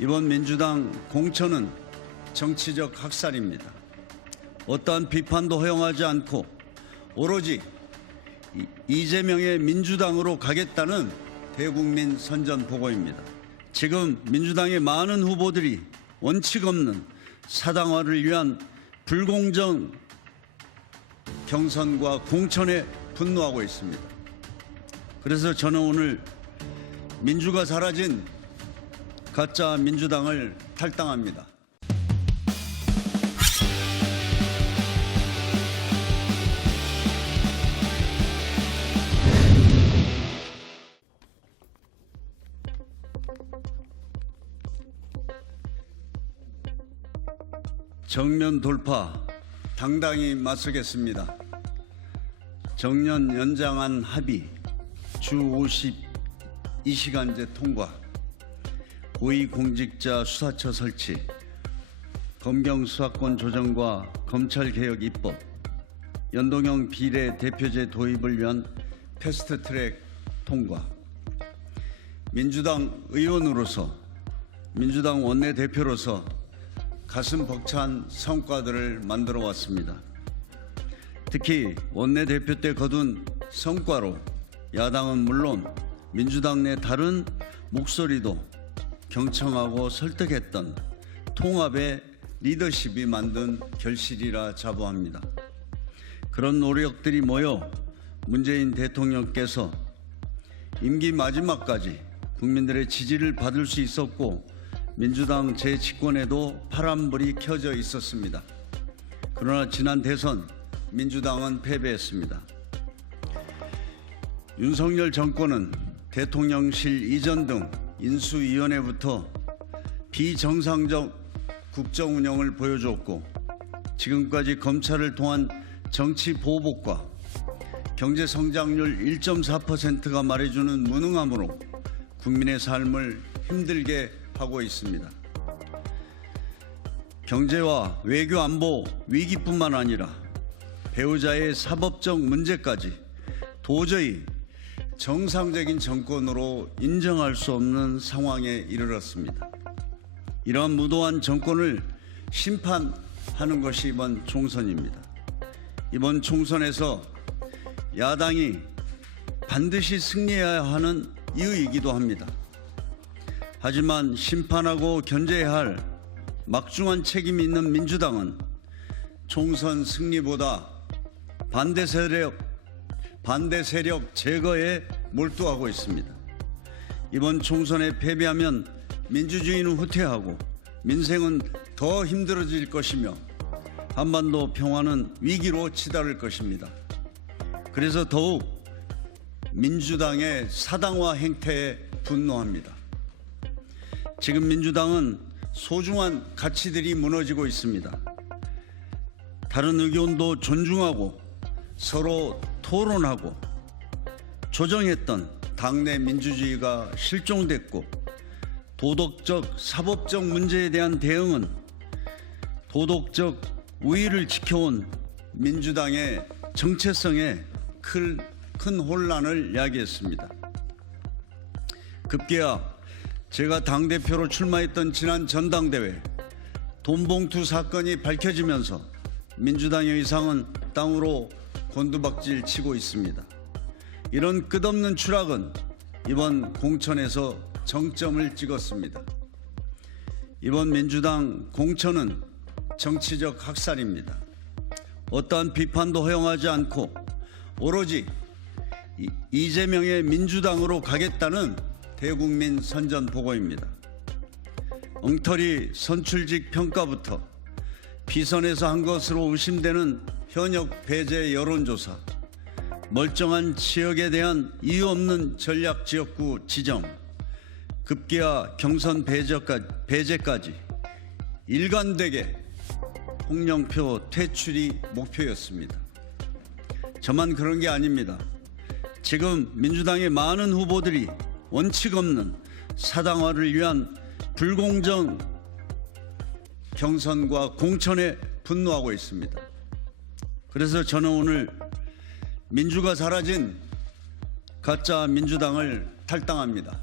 이번 민주당 공천은 정치적 학살입니다. 어떠한 비판도 허용하지 않고 오로지 이재명의 민주당으로 가겠다는 대국민 선전포고입니다. 지금 민주당의 많은 후보들이 원칙 없는 사당화를 위한 불공정 경선과 공천에 분노하고 있습니다. 그래서 저는 오늘 민주가 사라진 가짜 민주당을 탈당합니다. 정면 돌파, 당당히 맞서겠습니다. 정년 연장안 합의, 주 52시간제 통과, 고위공직자 수사처 설치, 검경 수사권 조정과 검찰개혁 입법, 연동형 비례대표제 도입을 위한 패스트트랙 통과, 민주당 의원으로서, 민주당 원내대표로서 가슴 벅찬 성과들을 만들어 왔습니다. 특히 원내대표 때 거둔 성과로 야당은 물론 민주당 내 다른 목소리도 경청하고 설득했던 통합의 리더십이 만든 결실이라 자부합니다. 그런 노력들이 모여 문재인 대통령께서 임기 마지막까지 국민들의 지지를 받을 수 있었고 민주당 재집권에도 파란불이 켜져 있었습니다. 그러나 지난 대선 민주당은 패배했습니다. 윤석열 정권은 대통령실 이전 등 인수위원회부터 비정상적 국정 운영을 보여줬고 지금까지 검찰을 통한 정치 보복과 경제 성장률 1.4%가 말해주는 무능함으로 국민의 삶을 힘들게 하고 있습니다. 경제와 외교 안보 위기뿐만 아니라 배우자의 사법적 문제까지 도저히 정상적인 정권으로 인정할 수 없는 상황에 이르렀습니다. 이러한 무도한 정권을 심판하는 것이 이번 총선입니다. 이번 총선에서 야당이 반드시 승리해야 하는 이유이기도 합니다. 하지만 심판하고 견제해야 할 막중한 책임이 있는 민주당은 총선 승리보다 반대 세력 제거에 몰두하고 있습니다. 이번 총선에 패배하면 민주주의는 후퇴하고 민생은 더 힘들어질 것이며 한반도 평화는 위기로 치달을 것입니다. 그래서 더욱 민주당의 사당화 행태에 분노합니다. 지금 민주당은 소중한 가치들이 무너지고 있습니다. 다른 의견도 존중하고 서로 토론하고 조정했던 당내 민주주의가 실종됐고 도덕적, 사법적 문제에 대한 대응은 도덕적 우위를 지켜온 민주당의 정체성에 큰 혼란을 야기했습니다. 급기야 제가 당대표로 출마했던 지난 전당대회 돈봉투 사건이 밝혀지면서 민주당의 의상은 땅으로 곤두박질 치고 있습니다. 이런 끝없는 추락은 이번 공천에서 정점을 찍었습니다. 이번 민주당 공천은 정치적 학살입니다. 어떠한 비판도 허용하지 않고 오로지 이재명의 민주당으로 가겠다는 대국민 선전포고입니다. 엉터리 선출직 평가부터 비선에서 한 것으로 의심되는 현역 배제 여론조사, 멀쩡한 지역에 대한 이유 없는 전략 지역구 지정, 급기야 경선 배제까지 일관되게 홍영표 퇴출이 목표였습니다. 저만 그런 게 아닙니다. 지금 민주당의 많은 후보들이 원칙 없는 사당화를 위한 불공정 경선과 공천에 분노하고 있습니다. 그래서 저는 오늘 민주가 사라진 가짜 민주당을 탈당합니다.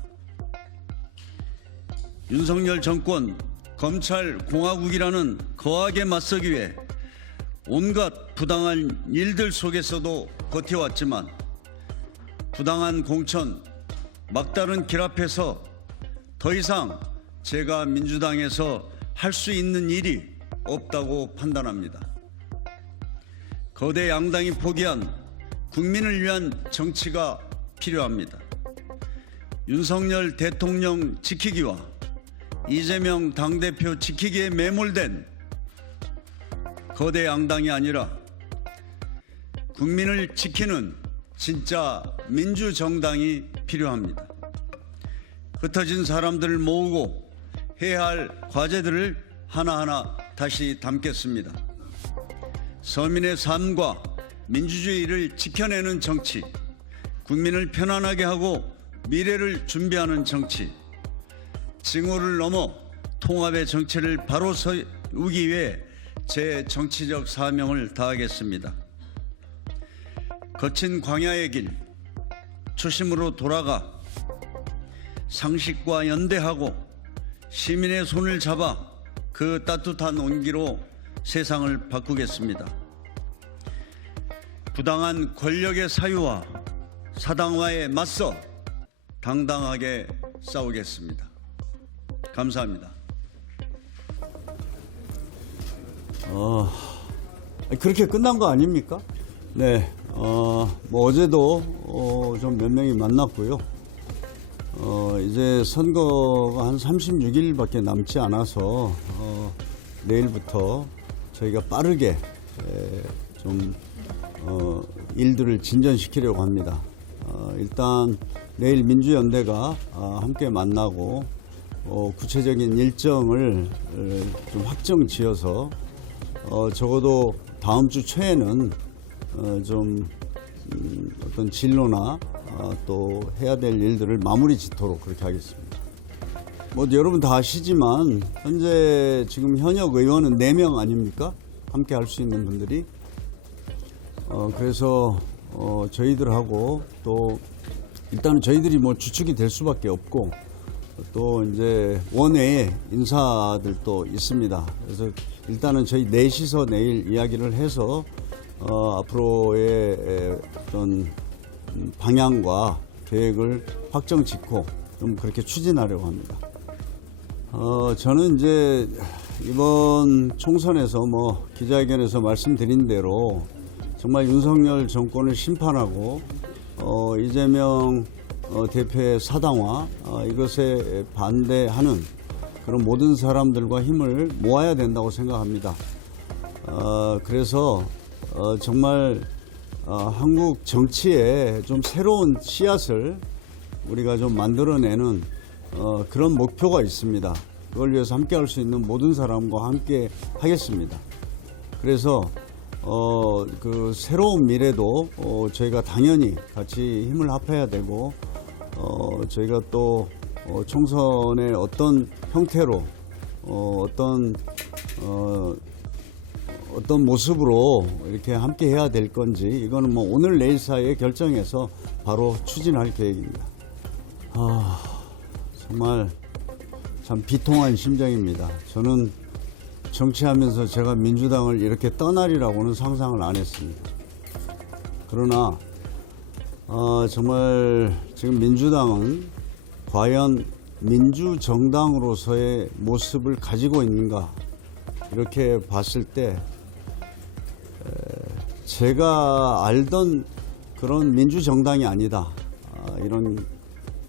윤석열 정권 검찰 공화국이라는 거악에 맞서기 위해 온갖 부당한 일들 속에서도 버텨왔지만 부당한 공천, 막다른 길 앞에서 더 이상 제가 민주당에서 할 수 있는 일이 없다고 판단합니다. 거대 양당이 포기한 국민을 위한 정치가 필요합니다. 윤석열 대통령 지키기와 이재명 당대표 지키기에 매몰된 거대 양당이 아니라 국민을 지키는 진짜 민주정당이 필요합니다. 흩어진 사람들을 모으고 해야 할 과제들을 하나하나 다시 담겠습니다. 서민의 삶과 민주주의를 지켜내는 정치, 국민을 편안하게 하고 미래를 준비하는 정치, 징후를 넘어 통합의 정치를 바로 세우기 위해 제 정치적 사명을 다하겠습니다. 거친 광야의 길, 초심으로 돌아가 상식과 연대하고 시민의 손을 잡아 그 따뜻한 온기로 세상을 바꾸겠습니다. 부당한 권력의 사유와 사당화에 맞서 당당하게 싸우겠습니다. 감사합니다. 그렇게 끝난 거 아닙니까? 네, 뭐 어제도 좀 몇 명이 만났고요. 이제 선거가 한 36일밖에 남지 않아서 내일부터 저희가 빠르게 좀 일들을 진전시키려고 합니다. 일단 내일 민주연대가 함께 만나고 구체적인 일정을 좀 확정 지어서 적어도 다음 주 초에는 좀 어떤 진로나 또 해야 될 일들을 마무리 짓도록 그렇게 하겠습니다. 뭐 여러분 다 아시지만 현재 지금 현역 의원은 4명 아닙니까? 함께 할 수 있는 분들이. 그래서 저희들하고 또 일단은 저희들이 뭐 주축이 될 수밖에 없고 또 이제 원외에 인사들도 있습니다. 그래서 일단은 저희 넷이서 내일 이야기를 해서 앞으로의 어떤 방향과 계획을 확정 짓고 좀 그렇게 추진하려고 합니다. 저는 이제 이번 총선에서 뭐 기자회견에서 말씀드린 대로 정말 윤석열 정권을 심판하고 이재명 대표의 사당화 이것에 반대하는 그런 모든 사람들과 힘을 모아야 된다고 생각합니다. 그래서 정말 한국 정치에 좀 새로운 씨앗을 우리가 좀 만들어내는 그런 목표가 있습니다. 그걸 위해서 함께 할 수 있는 모든 사람과 함께 하겠습니다. 그래서 그 새로운 미래도 저희가 당연히 같이 힘을 합해야 되고 저희가 또 총선의 어떤 형태로 어떤 모습으로 이렇게 함께 해야 될 건지 이거는 뭐 오늘 내일 사이에 결정해서 바로 추진할 계획입니다. 정말 참 비통한 심정입니다. 저는 정치하면서 제가 민주당을 이렇게 떠나리라고는 상상을 안 했습니다. 그러나 정말 지금 민주당은 과연 민주정당으로서의 모습을 가지고 있는가 이렇게 봤을 때 제가 알던 그런 민주정당이 아니다 이런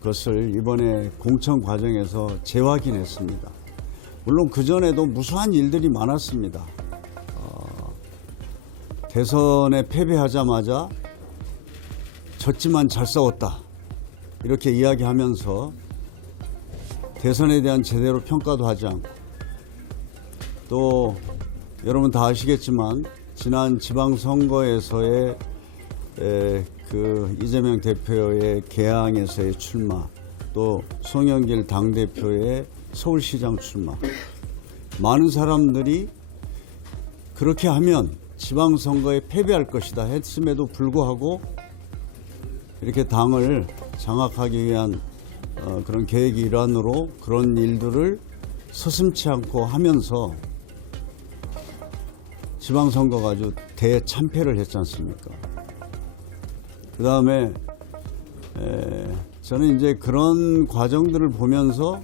것을 이번에 공천 과정에서 재확인했습니다. 물론 그전에도 무수한 일들이 많았습니다. 대선에 패배하자마자 졌지만 잘 싸웠다 이렇게 이야기하면서 대선에 대한 제대로 평가도 하지 않고 또 여러분 다 아시겠지만 지난 지방선거에서의 그 이재명 대표의 개항에서의 출마 또 송영길 당대표의 서울시장 출마 많은 사람들이 그렇게 하면 지방선거에 패배할 것이다 했음에도 불구하고 이렇게 당을 장악하기 위한 그런 계획 일환으로 그런 일들을 서슴지 않고 하면서 지방선거가 아주 대참패를 했지 않습니까? 그 다음에 저는 이제 그런 과정들을 보면서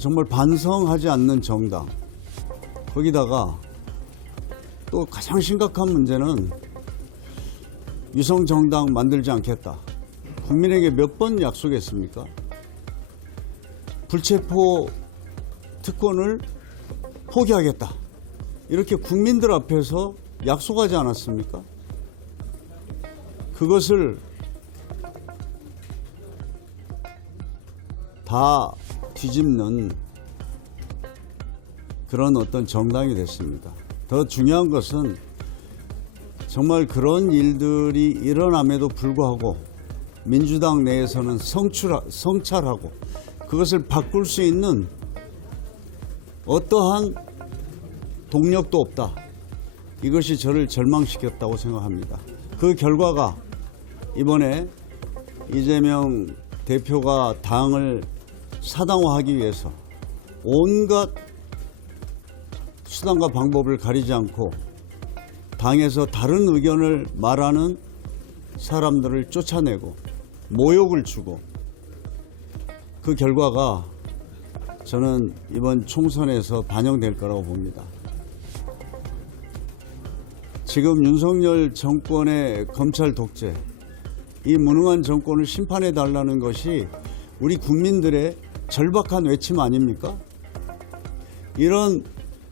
정말 반성하지 않는 정당, 거기다가 또 가장 심각한 문제는 위성정당 만들지 않겠다. 국민에게 몇 번 약속했습니까? 불체포 특권을 포기하겠다. 이렇게 국민들 앞에서 약속하지 않았습니까? 그것을 다 뒤집는 그런 어떤 정당이 됐습니다. 더 중요한 것은 정말 그런 일들이 일어남에도 불구하고 민주당 내에서는 성찰하고 그것을 바꿀 수 있는 어떠한 동력도 없다. 이것이 저를 절망시켰다고 생각합니다. 그 결과가 이번에 이재명 대표가 당을 사당화하기 위해서 온갖 수단과 방법을 가리지 않고 당에서 다른 의견을 말하는 사람들을 쫓아내고 모욕을 주고 그 결과가 저는 이번 총선에서 반영될 거라고 봅니다. 지금 윤석열 정권의 검찰 독재, 이 무능한 정권을 심판해달라는 것이 우리 국민들의 절박한 외침 아닙니까? 이런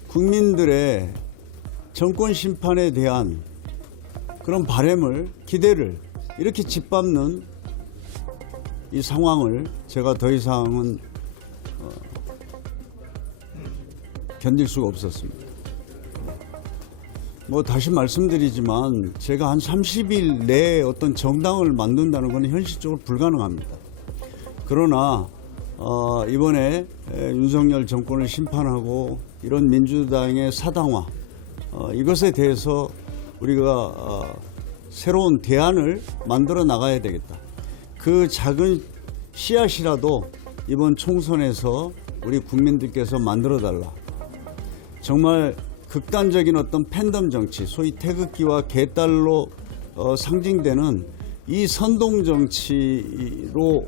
국민들의 정권 심판에 대한 그런 바람을, 기대를 이렇게 짓밟는 이 상황을 제가 더 이상은 견딜 수가 없었습니다. 뭐 다시 말씀드리지만 제가 한 30일 내에 어떤 정당을 만든다는 것은 현실적으로 불가능합니다. 그러나 이번에 윤석열 정권을 심판하고 이런 민주당의 사당화, 이것에 대해서 우리가 새로운 대안을 만들어 나가야 되겠다. 그 작은 씨앗이라도 이번 총선에서 우리 국민들께서 만들어 달라. 정말 극단적인 어떤 팬덤 정치, 소위 태극기와 개딸로 상징되는 이 선동 정치로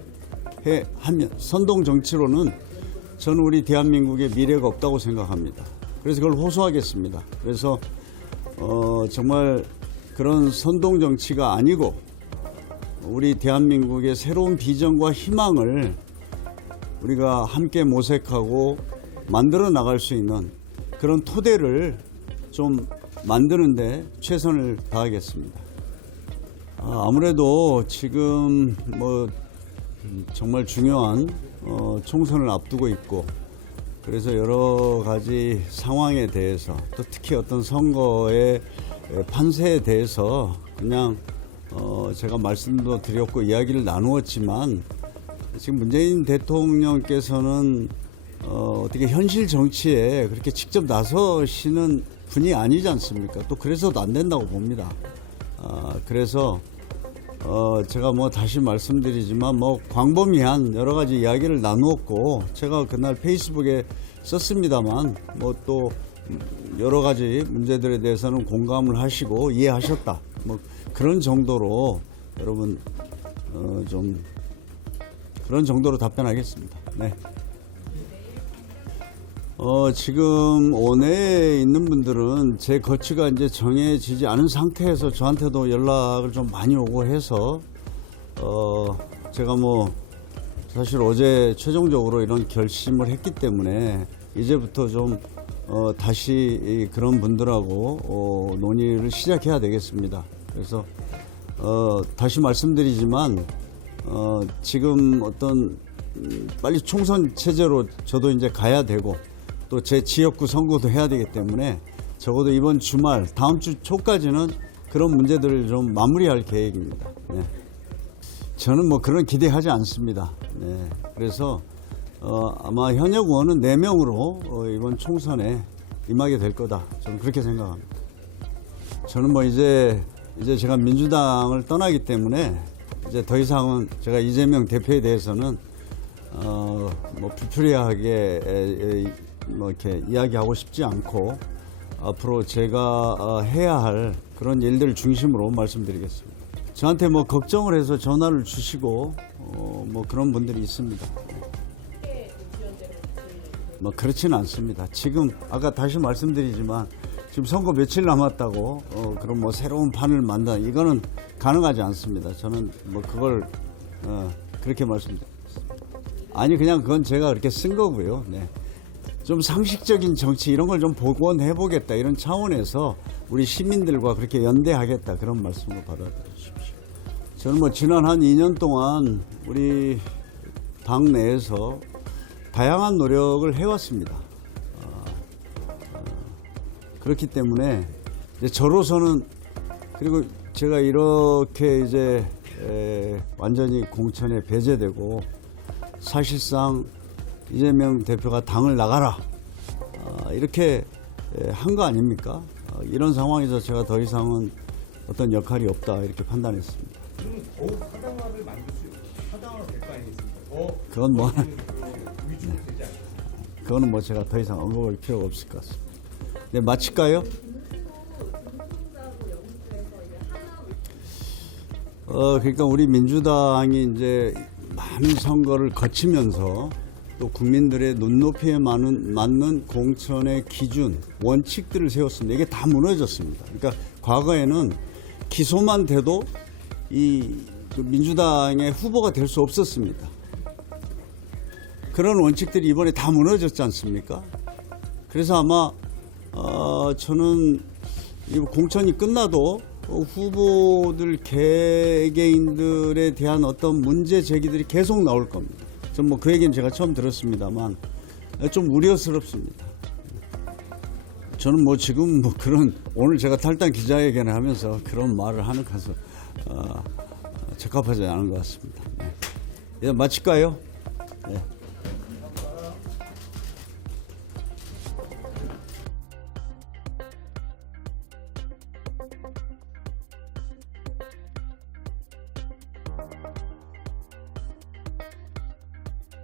선동 정치로는 저는 우리 대한민국의 미래가 없다고 생각합니다. 그래서 그걸 호소하겠습니다. 그래서 정말 그런 선동 정치가 아니고 우리 대한민국의 새로운 비전과 희망을 우리가 함께 모색하고 만들어 나갈 수 있는 그런 토대를 좀 만드는데 최선을 다하겠습니다. 아무래도 지금 뭐 정말 중요한 총선을 앞두고 있고 그래서 여러 가지 상황에 대해서 또 특히 어떤 선거의 판세에 대해서 그냥 제가 말씀도 드렸고 이야기를 나누었지만 지금 문재인 대통령께서는 어떻게 현실 정치에 그렇게 직접 나서시는 분이 아니지 않습니까? 또 그래서도 안 된다고 봅니다. 그래서 제가 뭐 다시 말씀드리지만 뭐 광범위한 여러 가지 이야기를 나누었고 제가 그날 페이스북에 썼습니다만 뭐 또 여러 가지 문제들에 대해서는 공감을 하시고 이해하셨다. 뭐 그런 정도로 여러분 좀 그런 정도로 답변하겠습니다. 네. 지금 원내에 있는 분들은 제 거취가 이제 정해지지 않은 상태에서 저한테도 연락을 좀 많이 오고 해서 제가 뭐 사실 어제 최종적으로 이런 결심을 했기 때문에 이제부터 좀 다시 그런 분들하고 논의를 시작해야 되겠습니다. 그래서 다시 말씀드리지만 지금 어떤 빨리 총선 체제로 저도 이제 가야 되고 또 제 지역구 선거도 해야 되기 때문에 적어도 이번 주말 다음 주 초까지는 그런 문제들을 좀 마무리할 계획입니다. 네. 저는 뭐 그런 기대하지 않습니다. 네. 그래서 아마 현역 의원은 4명으로 이번 총선에 임하게 될 거다. 저는 그렇게 생각합니다. 저는 뭐 이제 제가 민주당을 떠나기 때문에 이제 더 이상은 제가 이재명 대표에 대해서는 뭐 불필요하게 뭐 이렇게 이야기하고 싶지 않고 앞으로 제가 해야 할 그런 일들 중심으로 말씀드리겠습니다. 저한테 뭐 걱정을 해서 전화를 주시고 뭐 그런 분들이 있습니다. 뭐 그렇지는 않습니다. 지금 아까 다시 말씀드리지만 지금 선거 며칠 남았다고 그런 뭐 새로운 판을 만든다 이거는 가능하지 않습니다. 저는 뭐 그걸 그렇게 말씀드립니다. 아니 그냥 그건 제가 그렇게 쓴 거고요. 네. 좀 상식적인 정치 이런 걸 좀 복원해 보겠다 이런 차원에서 우리 시민들과 그렇게 연대하겠다 그런 말씀을 받아들이십시오. 저는 뭐 지난 한 2년 동안 우리 당 내에서 다양한 노력을 해왔습니다. 그렇기 때문에 이제 저로서는 그리고 제가 이렇게 이제 완전히 공천에 배제되고 사실상 이재명 대표가 당을 나가라 이렇게 한 거 아닙니까? 이런 상황에서 제가 더 이상은 어떤 역할이 없다 이렇게 판단했습니다. 그럼 더욱 하당화를 하당화가 될 거 아니겠습니까? 그건 뭐 위축이 되지 않을까? 그거는 뭐 제가 더 이상 언급할 필요가 없을 것 같습니다. 네, 마칠까요? 그러니까 우리 민주당이 이제 많은 선거를 거치면서 또 국민들의 눈높이에 맞는 공천의 기준, 원칙들을 세웠습니다. 이게 다 무너졌습니다. 그러니까 과거에는 기소만 돼도 그 민주당의 후보가 될 수 없었습니다. 그런 원칙들이 이번에 다 무너졌지 않습니까? 그래서 아마 저는 이 공천이 끝나도 후보들 개개인들에 대한 어떤 문제 제기들이 계속 나올 겁니다. 전 뭐 그 얘기는 제가 처음 들었습니다만 좀 우려스럽습니다. 저는 뭐 지금 뭐 그런 오늘 제가 탈당 기자회견을 하면서 그런 말을 하는 것은 적합하지 않은 것 같습니다. 네. 이제 마칠까요? 네.